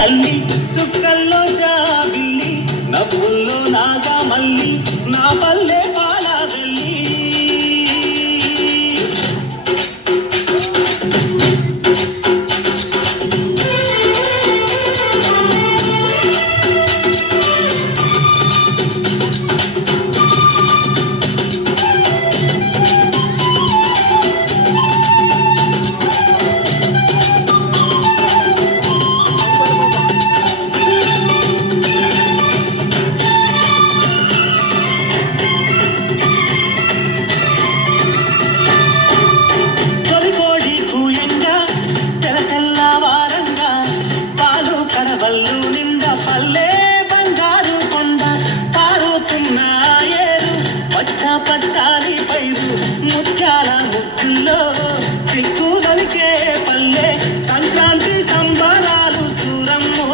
తల్లి చుక్కల్లో జాబిల్లి నవ్వుల్లో నాగా మల్లి నా పల్లె పాలా వెళ్ళి పచ్చాలి పైరు ముత్యాల ముద్దుల్లో చిక్కులకే పల్లె సంక్రాంతి సంబరాలు చూరమ్మో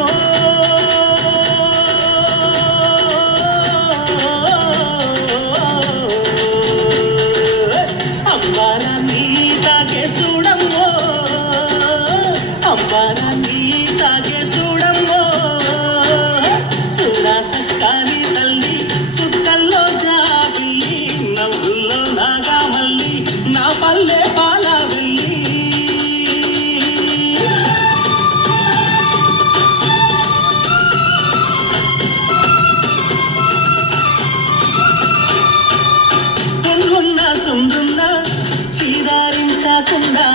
అంబార నీ తాగే చూడమ్మో అంబార నీ తాగే చూడమ్మో చూడా సక్కాని తల్లి చుక్కల్లో నవ్వుల్లో నాగా మల్లి నా పల్లె పాలా వెళ్ళి సుందున్నా చీదారించకుండా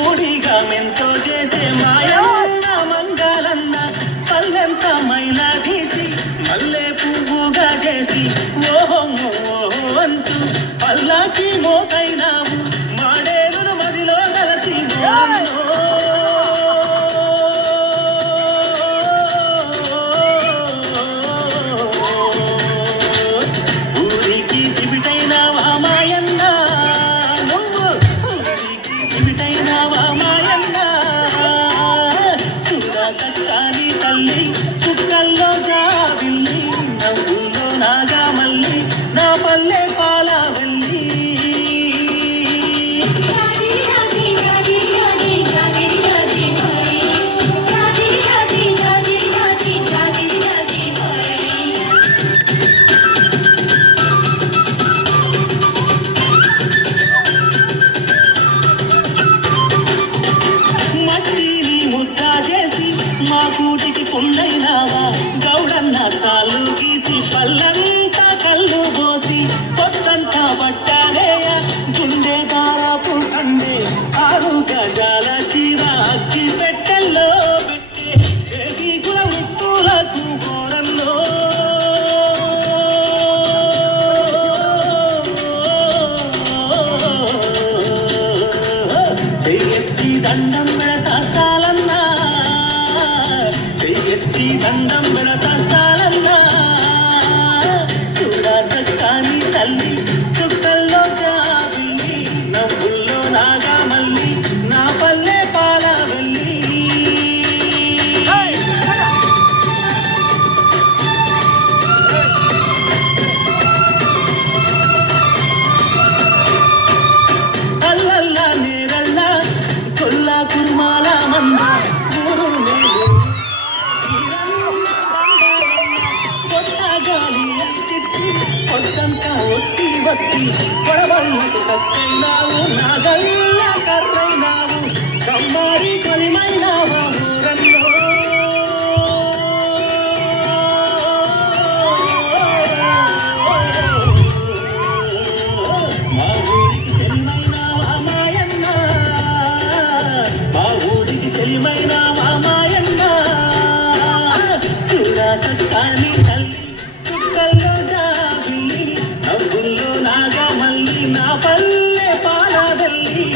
ఊడిగా మెంతో చేసే మాయన్న మంగళన్న పల్లెంత మైలా తీసి మల్లె పువ్వుగా చేసి ఓహో అంచు పల్లాకి మోకైనావు మాడేరును మదిలో కలిసి ఊరికి చిబిటైనావా మాయన్న నువ్వు ఊరికి చిబిటైనావా మాయన్న చూడా కట్టాలి తల్లి చుక్కల్లో జాబిల్లి నవ్వులో నాగా మల్లి నా పల్లె పాలా వెళ్ళి మట్టిని ముద్దా చేసి మా కూటికి పొందైనావా గౌడన్న తాళ్ళు గీసి పల్లంతా కళ్ళు పోసి కొత్తంతా పట్టాలేయ గుండె దారాపు కండే 6 గజాల చీర అచ్చి పెట్టెల్లో పెట్టే చేతి కుల ముత్తులకు కోడల్లో చెయ్యెత్తి దండం పెడతా చాలన్నా చెయ్యెత్తి దండం పెడతా చాలన్నా చూడా చక్కాని తల్లి చుక్కల్లో జాబిల్లి నవ్వుల్లో నాగా మల్లి నా పల్లె పాలా వెళ్ళి అల్లల్లా నేరల్లా కొల్లా కుర్మాల మంద పొద్దంతా ఒత్తి వత్తి పొడవళ్ళకు కట్టైనావు నాగల్ల కర్రైనావు కమ్మారి కలిమైనావా ఊరల్లో మా ఊరికి తెలిమైనావా మాయన్న మా ఊరికి తెలిమైనావా మాయన్న చూడా చక్కాని తల్లి చుక్కల్లో జాబిల్లి నవ్వుల్లో నాగా మల్లి నా పల్లె పాలా వెళ్ళి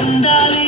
ఉండాలి